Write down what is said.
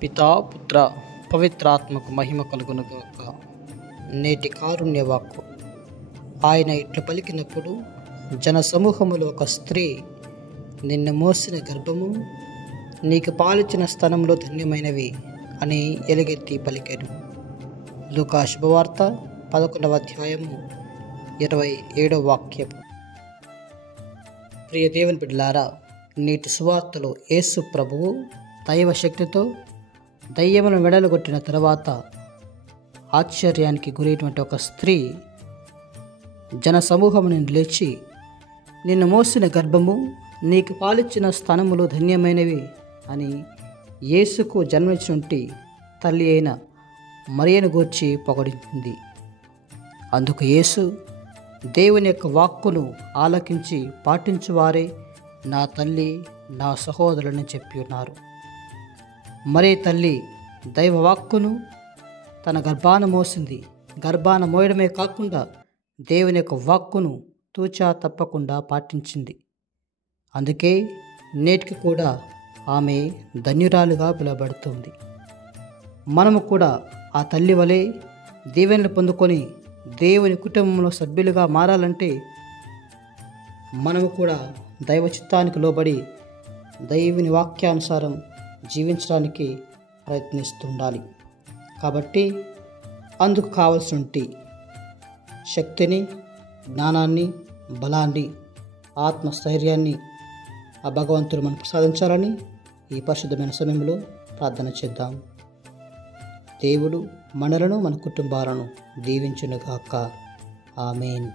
పితా పుత్ర పవిత్రాత్మకు మహిమ కలుగునుగాక. నేటి కారుణ్య వాక్కు. ఆయన ఇట్లు పలికినప్పుడు జన సమూహములో ఒక స్త్రీ, నిన్ను మోసిన గర్భము నీకు పాలిచ్చిన స్థలంలో ధన్యమైనవి అని ఎలుగెత్తి పలికెను. లూకా శుభవార్త 11వ అధ్యాయము 27వ వాక్యము. ప్రియ దేవుని బిడ్డలారా, నేటి సువార్తలో యేసు ప్రభువు దైవ శక్తితో దయ్యములను వెడలగొట్టిన తర్వాత ఆశ్చర్యానికి గురైనటువంటి ఒక స్త్రీ జన సమూహము నుండి లేచి, నిన్ను మోసిన గర్భము నీకు పాలిచ్చిన స్థానములు ధన్యమైనవి అని యేసుకు జన్మించినటువంటి తల్లి అయిన మరియను గూర్చి పొగడించింది. అందుకు యేసు, దేవుని యొక్క వాక్కును ఆలకించి పాటించువారే నా తల్లి, నా సహోదరులని చెప్పి ఉన్నారు. మరే తల్లి దైవ వాక్కును తన గర్భాన మోసింది. గర్భాన మోయడమే కాకుండా దేవుని యొక్క వాక్కును తూచా తప్పకుండా పాటించింది. అందుకే నేటికి కూడా ఆమె ధన్యురాలుగా పిలువబడుతుంది. మనము కూడా ఆ తల్లి వలె దీవెనలు పొందుకొని దేవుని కుటుంబంలో సభ్యులుగా మారాలంటే మనము కూడా దైవ చిత్తానికి లోబడి దైవుని వాక్యానుసారం జీవించడానికి ప్రయత్నిస్తుండాలి. కాబట్టి అందుకు కావలసినటువంటి శక్తిని, జ్ఞానాన్ని, బలాన్ని, ఆత్మస్థైర్యాన్ని ఆ భగవంతుడు మనకు ప్రసాదించాలని ఈ పరిశుద్ధమైన సమయంలో ప్రార్థన చేద్దాం. దేవుడు మనలను, మన కుటుంబాలను దీవించునుగాక. ఆమేన్.